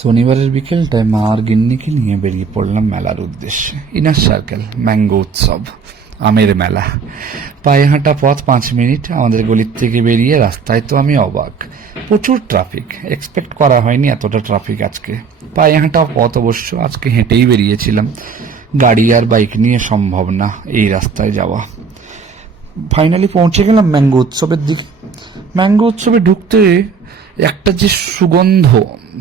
শনিবারের বিকেলটায় মা আর গিন্নিকে নিয়ে বেরিয়ে পড়লাম মেলার উদ্দেশ্যে। ইনার সার্কেল ম্যাঙ্গো উৎসব, আমের মেলা। পায়ে হাঁটা পথ 5 মিনিট। আমাদের গলির থেকে বেরিয়ে রাস্তায় তো আমি অবাক, প্রচুর ট্রাফিক। এক্সপেক্ট করা হয়নি এতটা ট্রাফিক আজকে। পায়ে হাঁটা পথ অবশ্য, আজকে হেঁটেই বেরিয়েছিলাম, গাড়ি আর বাইক নিয়ে সম্ভব না এই রাস্তায় যাওয়া। ফাইনালি পৌঁছে গেলাম ম্যাঙ্গো উৎসবের দিকে। ম্যাঙ্গো উৎসবে ঢুকতে একটা যে সুগন্ধ,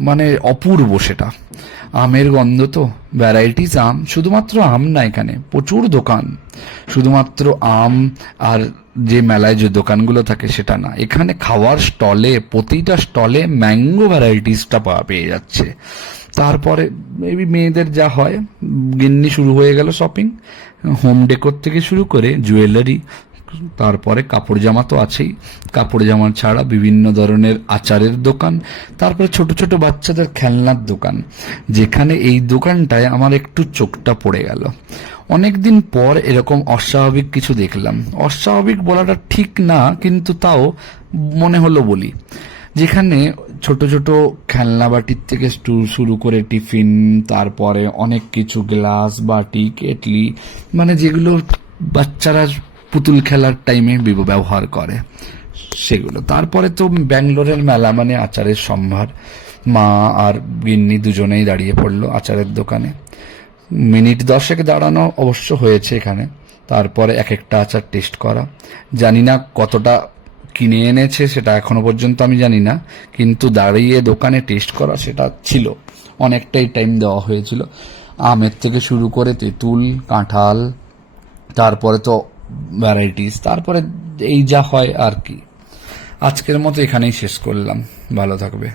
মানে অপূর্ব সেটা। আমের গন্ধ তো, ভ্যারাইটিস আম, শুধুমাত্র আম না, এখানে প্রচুর দোকান। শুধুমাত্র আম আর যে মেলায় যে দোকানগুলো থাকে সেটা না, এখানে খাওয়ার স্টলে, প্রতিটা স্টলে ম্যাঙ্গো ভ্যারাইটিসটা পেয়ে যাচ্ছে। তারপরে এই মেয়েদের যা হয়, গিন্নি শুরু হয়ে গেল শপিং। হোম ডেকোর থেকে শুরু করে জুয়েলারি, তারপরে কাপড় জামা তো আছেই, কাপড় জামা ছাড়া বিভিন্ন ধরনের আচারের দোকান, তারপরে ছোট ছোট বাচ্চাদের খেলনার দোকান। যেখানে এই দোকানটায় আমার একটু চোখটা পড়ে গেল। অনেকদিন পর এরকম অস্বাভাবিক কিছু দেখলাম। অস্বাভাবিক বলাটা ঠিক না, কিন্তু তাও মনে হলো বলি। যেখানে ছোট ছোট খেলনা বাটির থেকে শুরু করে টিফিন, তারপরে অনেক কিছু গ্লাস, বাটি, কেটলি, মানে যেগুলো বাচ্চারা পুতুল খেলার টাইমে ব্যবহার করে সেগুলো। তারপরে তো ব্যাঙ্গালোরের মেলা মানে আচারের সম্ভার। মা আর গিন্নি দুজনেই দাঁড়িয়ে পড়লো আচারের দোকানে। মিনিট 10 দাঁড়ানো অবশ্য হয়েছে এখানে। তারপরে এক একটা আচার টেস্ট করা। জানি না কতটা কিনে এনেছে সেটা এখনো পর্যন্ত আমি জানি না, কিন্তু দাঁড়িয়ে দোকানে টেস্ট করা সেটা ছিল, অনেকটাই টাইম দেওয়া হয়েছিল। আমের থেকে শুরু করে তেঁতুল, কাঁঠাল, তারপরে তো ভ্যারাইটিস, তারপরে এই যা হয় আর কি। আজকের মতো এখানেই শেষ করলাম। ভালো থাকবে।